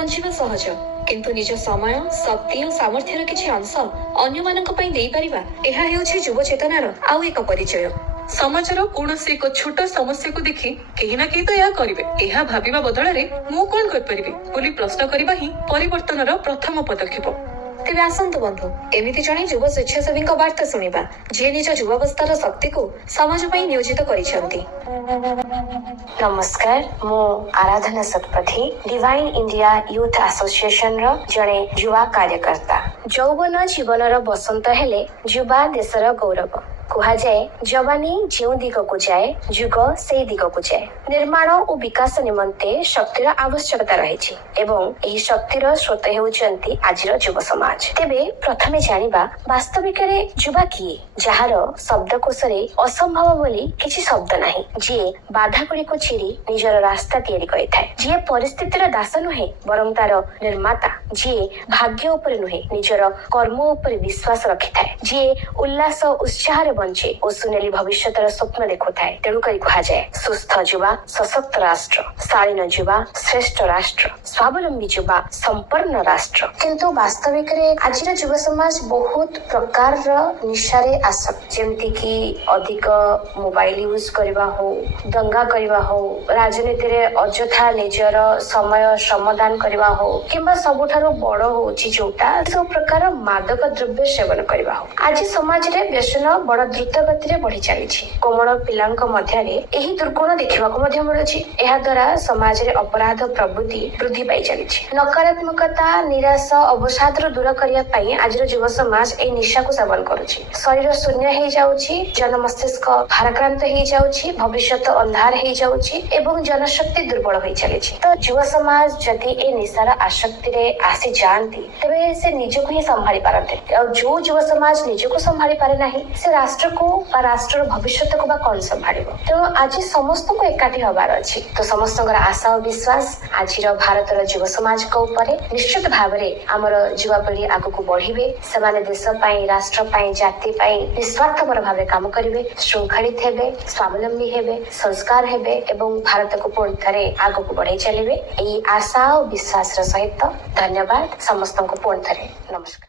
ବଞ୍ଚିବା ସହଜ, କିନ୍ତୁ ନିଜ ସମୟ, ଶକ୍ତି ଓ ସାମର୍ଥ୍ୟର କିଛି ଅଂଶ ଅନ୍ୟମାନଙ୍କ ପାଇଁ ଦେଇପାରିବା, ଏହା ହେଉଛି ଯୁବ ଚେତନାର ଆଉ ଏକ ପରିଚୟ। ସମାଜର କୌଣସି ଏକ ଛୋଟ ସମସ୍ୟାକୁ ଦେଖି କେହି ନା କେହି ତ ଏହା କରିବେ, ଏହା ଭାବିବା ବଦଳରେ ମୁଁ କଣ କରିପାରିବି ବୋଲି ପ୍ରଶ୍ନ କରିବା ହିଁ ପରିବର୍ତ୍ତନର ପ୍ରଥମ ପଦକ୍ଷେପ। ତେବେ ଆସନ୍ତୁ ବନ୍ଧୁ, ଏମିତି ଜଣେ ଯୁବ ସ୍ୱେଚ୍ଛାସେବୀଙ୍କ ବାର୍ତ୍ତା ଶୁଣିବା, ଯିଏ ନିଜ ଯୁବାବସ୍ଥାର ଶକ୍ତିକୁ ସମାଜ ପାଇଁ ନିୟୋଜିତ କରିଛନ୍ତି। ନମସ୍କାର, ମୁଁ ଆରାଧନା ଶତପଥୀ, ଡିଭାଇନ୍ ଇଣ୍ଡିଆ ୟୁଥ୍ ଆସୋସିଏସନର ଜଣେ ଯୁବା କାର୍ଯ୍ୟକର୍ତ୍ତା। ଯୌବନ ଜୀବନର ବସନ୍ତ ହେଲେ ଯୁବା ଦେଶର ଗୌରବ। କୁହାଯାଏ, ଯବାନୀ ଯେଉଁ ଦିଗକୁ ଯାଏ, ଯୁଗ ସେହି ଦିଗକୁ ଯାଏ। ନିର୍ମାଣ ଓ ବିକାଶ ନିମନ୍ତେ ଶକ୍ତିର ଆବଶ୍ୟକତା ରହିଛି ଏବଂ ଏହି ଶକ୍ତିର ସ୍ରୋତ ହେଉଛନ୍ତି ଆଜିର ଯୁବ ସମାଜ। ତେବେ ପ୍ରଥମେ ଜାଣିବା, ବାସ୍ତବିକରେ ଯୁବା କିଏ? ଯାହାର ଶବ୍ଦକୋଷରେ ଅସମ୍ଭବ ବୋଲି କିଛି ଶବ୍ଦ ନାହିଁ, ଯିଏ ବାଧା ଗୁଡ଼ିକୁ ଚିରି ନିଜର ରାସ୍ତା ତିଆରି କରିଥାଏ, ଯିଏ ପରିସ୍ଥିତିର ଦାସ ନୁହେଁ ବରଂ ତାର ନିର୍ମାତା, ଯିଏ ଭାଗ୍ୟ ଉପରେ ନୁହେଁ ନିଜର କର୍ମ ଉପରେ ବିଶ୍ୱାସ ରଖିଥାଏ, ଯିଏ ଉଲ୍ଲାସ ଉତ୍ସାହରେ ବଞ୍ଚେ ଓ ସୁନେଲି ଭବିଷ୍ୟତର ସ୍ୱପ୍ନ ଦେଖୁଥାଏ। ତେଣୁକରି କୁହାଯାଏ, ସୁସ୍ଥ ଯୁବା ସଶକ୍ତ ରାଷ୍ଟ୍ର, ଶାଳୀନ ଯୁବା ଶ୍ରେଷ୍ଠ ରାଷ୍ଟ୍ର, ସ୍ୱାବଲମ୍ବୀ ଯୁବା ସମ୍ପନ୍ନ ରାଷ୍ଟ୍ର। କିନ୍ତୁ ବାସ୍ତବିକରେ ଆଜିର ଯୁବ ସମାଜ ବହୁତ ପ୍ରକାରର ନିଶାରେ ଆସକ୍ତ, ଯେମିତିକି ଅଧିକ ମୋବାଇଲ ୟୁଜ କରିବା ହଉ, ଦଙ୍ଗା କରିବା ହଉ, ରାଜନୀତିରେ ଅଯଥା ନିଜର ସମୟ ଶ୍ରମଦାନ କରିବା ହଉ, କିମ୍ବା ସବୁଠାରୁ ବଡ ହଉଛି ଯୋଉଟା ସବୁ ପ୍ରକାର ମାଦକ ଦ୍ରବ୍ୟ ସେବନ କରିବା ହଉ। ଆଜି ସମାଜରେ ବ୍ୟସନ ବଡ ଦ୍ରୁତ ଗତିରେ ବଢି ଚାଲିଛି। କୋମଳ ପିଲାଙ୍କ ମଧ୍ୟରେ ଏହି ଦୁର୍ଗୁଣ ଦେଖିବାକୁ ମଧ୍ୟ ମିଳୁଛି। ଏହା ଦ୍ୱାରା ସମାଜରେ ଅପରାଧ ପ୍ରବୃତ୍ତି ବୃଦ୍ଧି ପାଇ ଚାଲିଛି। ନକାରାତ୍ମକତା, ନିରାଶ, ଅବସାଦରୁ ଦୂର କରିବା ପାଇଁ ଆଜିର ଯୁବ ସମାଜ ଏହି ନିଶାକୁ ସେବନ କରୁଛି। ଶରୀର ଶୂନ୍ୟ ହେଇଯାଉଛି, ଜନମସ୍ତିଷ୍କ ଭାରାକ୍ରାନ୍ତ ହେଇଯାଉଛି, ଭବିଷ୍ୟତ ଅନ୍ଧାର ହେଇଯାଉଛି ଏବଂ ଜନଶକ୍ତି ଦୁର୍ବଳ ହୋଇ ଚାଲିଛି। ତ ଯୁବ ସମାଜ ଯଦି ଏ ନିଶାର ଆସକ୍ତିରେ ଆସି ଯାଆନ୍ତି, ତେବେ ସେ ନିଜକୁ ହିଁ ସମ୍ଭାଳି ପାରନ୍ତି। ଆଉ ଯୋଉ ଯୁବ ସମାଜ ନିଜକୁ ସମ୍ଭାଳି ପାରେ ନାହିଁ, ସେ ରାଷ୍ଟ୍ରକୁ ବା ରାଷ୍ଟ୍ରର ଭବିଷ୍ୟତକୁ ବା କଣ ସମ୍ଭାଳିବ? ତେଣୁ ଆଜି ସମସ୍ତଙ୍କୁ ଏକାଠି ହବାର ଅଛି। ତ ସମସ୍ତଙ୍କର ଆଶା ଓ ବିଶ୍ୱାସ ଆଜିର ଭାରତର ଯୁବ ସମାଜଙ୍କ ଉପରେ। ନିଶ୍ଚିତ ଭାବରେ ଆମର ଯୁବପିଢି ଆଗକୁ ବଢିବେ। ସେମାନେ ଦେଶ ପାଇଁ, ରାଷ୍ଟ୍ର ପାଇଁ, ଜାତି ପାଇଁ ନିସ୍ୱାର୍ଥପର ଭାବରେ କାମ କରିବେ, ଶୃଙ୍ଖଳିତ ହେବେ, ସ୍ୱାବଲମ୍ବୀ ହେବେ, ସଂସ୍କାର ହେବେ ଏବଂ ଭାରତକୁ ପୁଣି ଥରେ ଆଗକୁ ବଢେଇ ଚାଲିବେ। ଏହି ଆଶା ଓ ବିଶ୍ୱାସର ସହିତ ଧନ୍ୟବାଦ ସମସ୍ତଙ୍କୁ ପୁଣି ଥରେ ନମସ୍କାର।